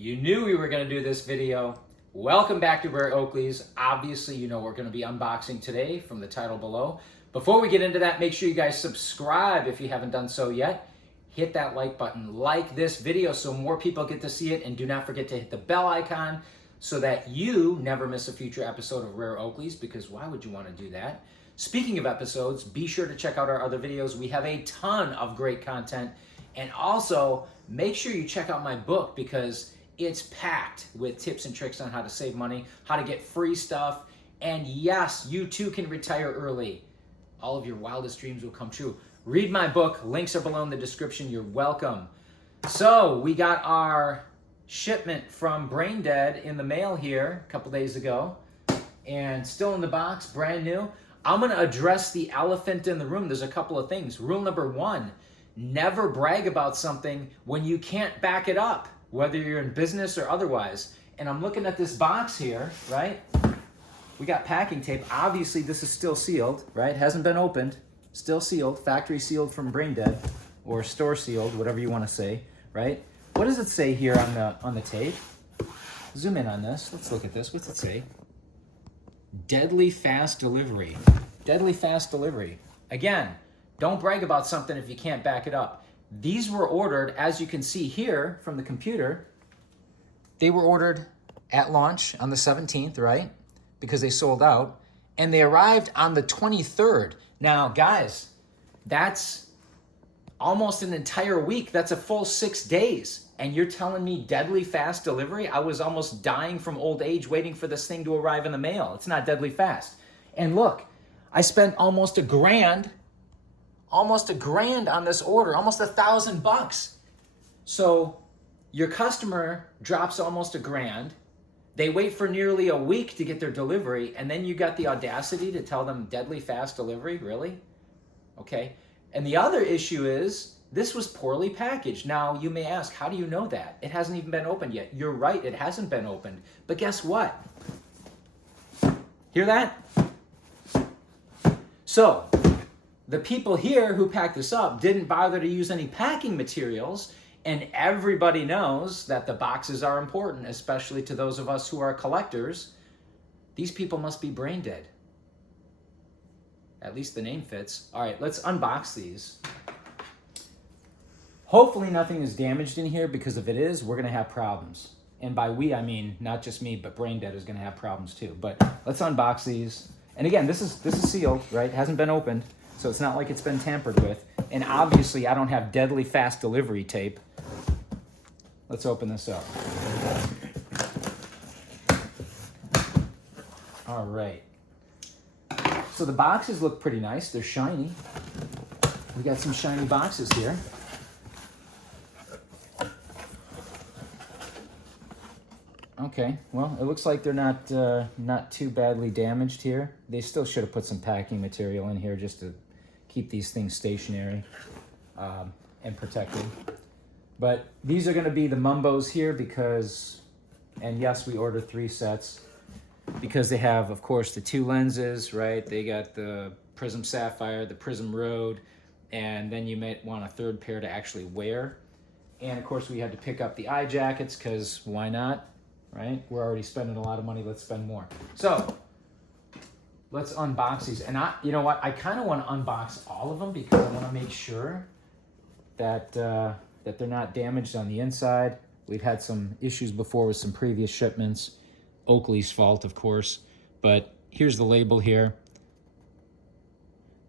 You knew we were going to do this video. Welcome back to Rare Oakleys. Obviously, you know we're going to be unboxing today from the title below. Before we get into that, make sure you guys subscribe if you haven't done so yet. Hit that like button, like this video so more people get to see it, and do not forget to hit the bell icon so that you never miss a future episode of Rare Oakleys, because why would you want to do that? Speaking of episodes, be sure to check out our other videos. We have a ton of great content. And also, make sure you check out my book because it's packed with tips and tricks on how to save money, how to get free stuff, and yes, you too can retire early. All of your wildest dreams will come true. Read my book. Links are below in the description. You're welcome. So, we got our shipment from Brain Dead in the mail here a couple days ago, and still in the box, brand new. I'm going to address the elephant in the room. There's a couple of things. Rule number one, never brag about something when you can't back it up, whether you're in business or otherwise. And I'm looking at this box here, right? We got packing tape. Obviously, this is still sealed, right? Hasn't been opened. Still sealed. Factory sealed from Brain Dead, or store sealed, whatever you want to say, right? What does it say here on the tape? Zoom in on this. Let's look at this. What's it say? Deadly fast delivery. Deadly fast delivery. Again, don't brag about something if you can't back it up. These were ordered, as you can see here from the computer, they were ordered at launch on the 17th, right? Because they sold out. And they arrived on the 23rd. Now, guys, that's almost an entire week. That's a full 6 days. And you're telling me deadly fast delivery? I was almost dying from old age waiting for this thing to arrive in the mail. It's not deadly fast. And look, I spent almost a grand on this order, almost $1,000. So your customer drops almost a grand. They wait for nearly a week to get their delivery, and then you got the audacity to tell them deadly fast delivery? Really? Okay. And the other issue is this was poorly packaged. Now, you may ask, how do you know that? It hasn't even been opened yet. You're right, it hasn't been opened. But guess what? Hear that? So, the people here who packed this up didn't bother to use any packing materials, and everybody knows that the boxes are important, especially to those of us who are collectors. These people must be brain dead. At least the name fits. All right, let's unbox these. Hopefully nothing is damaged in here, because if it is, we're gonna have problems. And by we, I mean not just me, but Brain Dead is gonna have problems too. But let's unbox these. And again, this is sealed, right? It hasn't been opened, so it's not like it's been tampered with. And obviously, I don't have deadly fast delivery tape. Let's open this up. All right. So the boxes look pretty nice. They're shiny. We got some shiny boxes here. Okay, well, it looks like they're not too badly damaged here. They still should have put some packing material in here just to keep these things stationary and protected. But these are going to be the Mumbos here because, and yes, we ordered 3 sets because they have, of course, the 2 lenses, right? They got the Prizm Sapphire, the Prizm Road, and then you might want a 3rd pair to actually wear. And of course, we had to pick up the eye jackets because why not, right? We're already spending a lot of money. Let's spend more. So let's unbox these. And you know what? I kind of want to unbox all of them because I want to make sure that that they're not damaged on the inside. We've had some issues before with some previous shipments. Oakley's fault, of course. But here's the label here.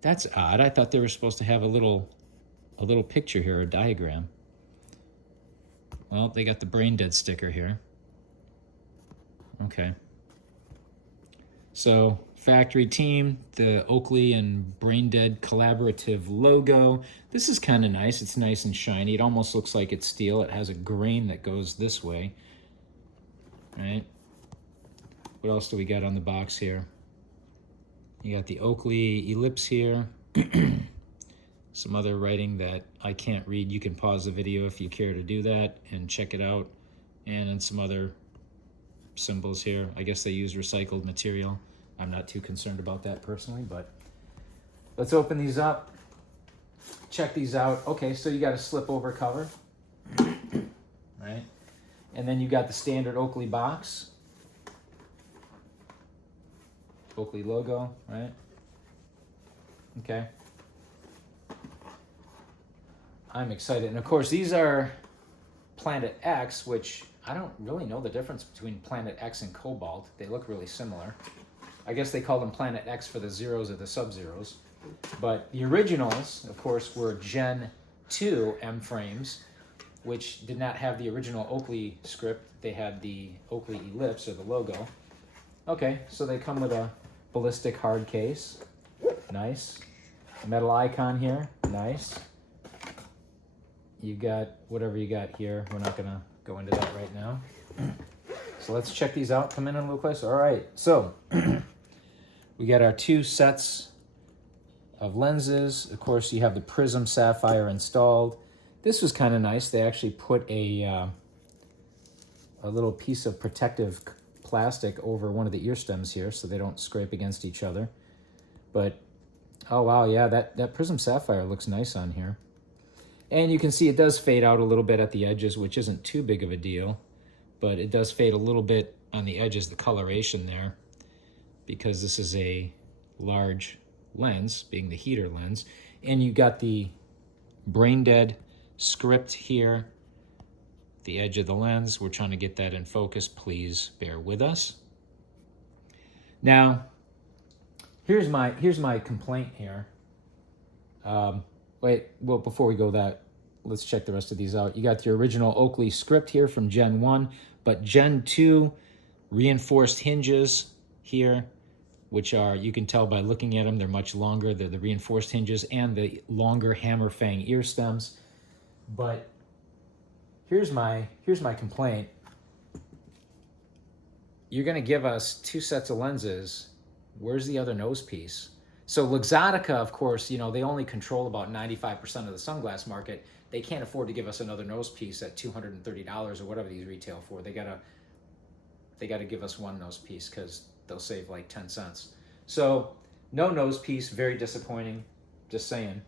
That's odd. I thought they were supposed to have a little picture here, a diagram. Well, they got the Brain Dead sticker here. Okay. So, factory team, the Oakley and Brain Dead collaborative logo. This is kind of nice. It's nice and shiny. It almost looks like it's steel. It has a grain that goes this way. Right? What else do we got on the box here? You got the Oakley ellipse here. Some other writing that I can't read. You can pause the video if you care to do that and check it out. And then some other symbols here. I guess they use recycled material. I'm not too concerned about that personally, but let's open these up. Check these out. Okay, so you got a slip over cover, right? And then you got the standard Oakley box. Oakley logo, right? Okay. I'm excited. And of course, these are Planet X, which I don't really know the difference between Planet X and Cobalt. They look really similar. I guess they call them Planet X for the zeros or the sub-zeros. But the originals, of course, were Gen 2 M-frames, which did not have the original Oakley script. They had the Oakley ellipse or the logo. Okay, so they come with a ballistic hard case. Nice. Metal icon here. Nice. You got whatever you got here. We're not going to go into that right now. So let's check these out. Come in a little closer. All right. So we got our 2 sets of lenses. Of course, you have the Prizm Sapphire installed. This was kind of nice. They actually put a little piece of protective plastic over one of the ear stems here so they don't scrape against each other. But, oh wow, yeah, that Prizm Sapphire looks nice on here. And you can see it does fade out a little bit at the edges, which isn't too big of a deal. But it does fade a little bit on the edges, the coloration there, because this is a large lens, being the heater lens. And you got the brain dead script here, the edge of the lens. We're trying to get that in focus. Please bear with us. Now, here's my complaint here. Wait, well, before we go that, let's check the rest of these out. You got the original Oakley script here from Gen 1, but Gen 2 reinforced hinges here, which are, you can tell by looking at them, they're much longer. They're the reinforced hinges and the longer hammer fang ear stems. But here's my complaint. You're going to give us 2 sets of lenses. Where's the other nose piece? So Luxottica, of course, you know, they only control about 95% of the sunglass market. They can't afford to give us another nose piece at $230 or whatever these retail for. They gotta give us one nose piece because they'll save like 10 cents. So no nose piece, very disappointing, just saying.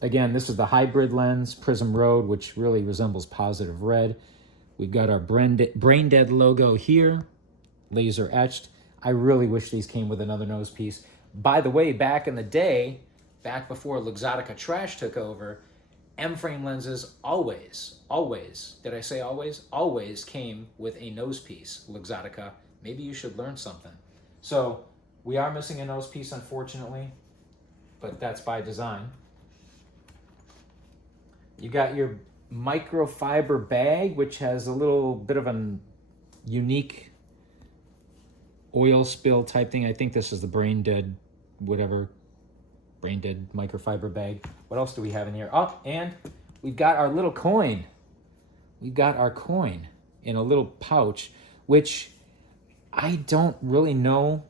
Again, this is the hybrid lens, Prizm Road, which really resembles positive red. We've got our brain dead logo here, laser etched. I really wish these came with another nose piece. By the way, back in the day, back before Luxottica trash took over, M-frame lenses always, did I say always? Always came with a nose piece, Luxottica. Maybe you should learn something. So we are missing a nose piece, unfortunately, but that's by design. You got your microfiber bag, which has a little bit of a unique oil spill type thing. I think this is the brain dead, whatever, brain dead microfiber bag. What else do we have in here? Oh, and we've got our little coin. We've got our coin in a little pouch, which I don't really know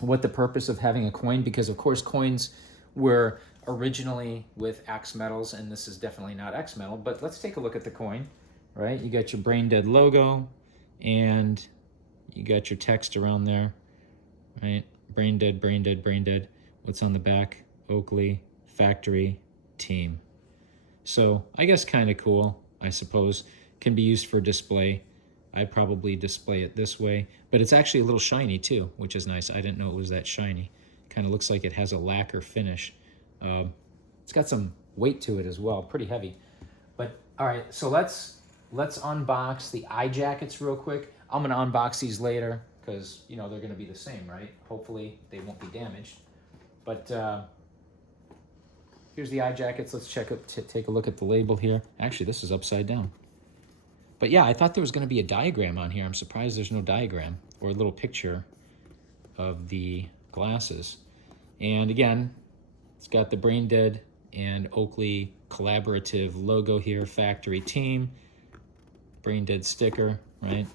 what the purpose of having a coin, because of course coins were originally with X metals, and this is definitely not X metal, but let's take a look at the coin, right? You got your brain dead logo, and you got your text around there, right? Brain dead, brain dead, brain dead. What's on the back? Oakley factory team. So I guess kind of cool, I suppose. Can be used for display. I probably display it this way, but it's actually a little shiny too, which is nice. I didn't know it was that shiny. Kind of looks like it has a lacquer finish. It's got some weight to it as well, pretty heavy. But all right, so let's unbox the eye jackets real quick. I'm gonna unbox these later because, you know, they're gonna be the same, right? Hopefully they won't be damaged. But here's the eye jackets. Let's take a look at the label here. Actually, this is upside down. But yeah, I thought there was gonna be a diagram on here. I'm surprised there's no diagram or a little picture of the glasses. And again, it's got the Brain Dead and Oakley collaborative logo here, factory team, Brain Dead sticker, right?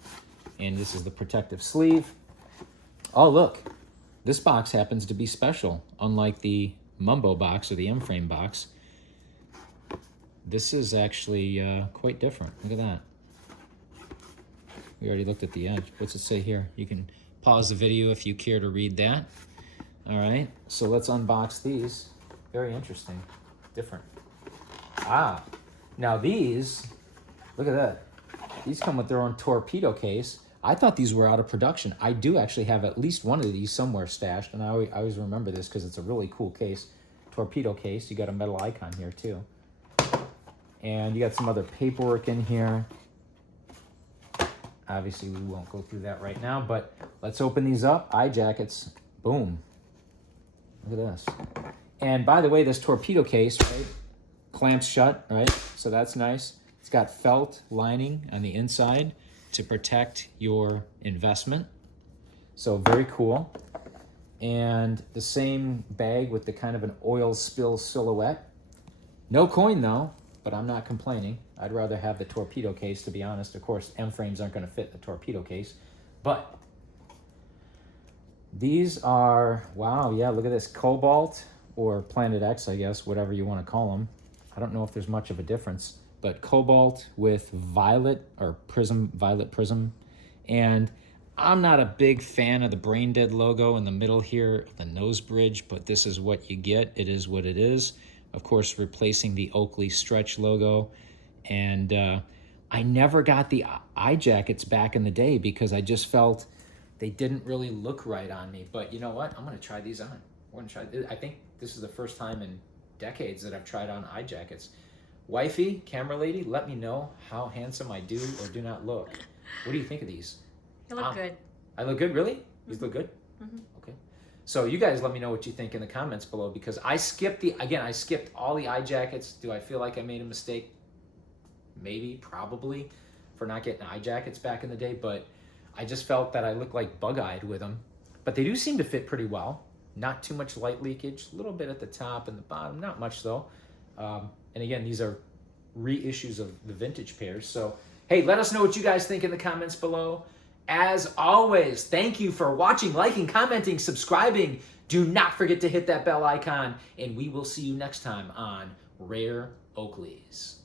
And this is the protective sleeve. Oh, look, this box happens to be special. Unlike the Mumbo box or the M-frame box, this is actually quite different. Look at that. We already looked at the edge. What's it say here? You can pause the video if you care to read that. All right, so let's unbox these. Very interesting, different. Ah, now these Look at that. These come with their own torpedo case. I thought these were out of production. I do actually have at least one of these somewhere stashed, and I always remember this because it's a really cool case. Torpedo case. You got a metal icon here too. And you got some other paperwork in here. Obviously, we won't go through that right now, but let's open these up. Eye jackets. Boom. Look at this. And by the way, this torpedo case, right, clamps shut, right? So that's nice. It's got felt lining on the inside to protect your investment. So very cool. And the same bag with the kind of an oil spill silhouette. No coin though, but I'm not complaining. I'd rather have the torpedo case, to be honest. Of course, M-frames aren't going to fit the torpedo case, but these are, wow, yeah, look at this. Cobalt or Planet X, I guess, whatever you want to call them. I don't know if there's much of a difference, but cobalt with violet or prism, violet prism. And I'm not a big fan of the Brain Dead logo in the middle here, the nose bridge, but this is what you get. It is what it is. Of course, replacing the Oakley stretch logo. And I never got the eye jackets back in the day because I just felt they didn't really look right on me. But you know what? I'm going to try these on. We're going to try. I think this is the first time in decades that I've tried on eye jackets. Wifey, camera lady, let me know how handsome I do or do not look. What do you think of these? You look good. I look good? Really? These look good? Mm-hmm. Okay. So you guys let me know what you think in the comments below, because I skipped I skipped all the eye jackets. Do I feel like I made a mistake? Maybe, probably, for not getting eye jackets back in the day, but I just felt that I looked like bug-eyed with them. But they do seem to fit pretty well. Not too much light leakage, a little bit at the top and the bottom, not much though. And again, these are reissues of the vintage pairs. So, hey, let us know what you guys think in the comments below. As always, thank you for watching, liking, commenting, subscribing. Do not forget to hit that bell icon, and we will see you next time on Rare Oakleys.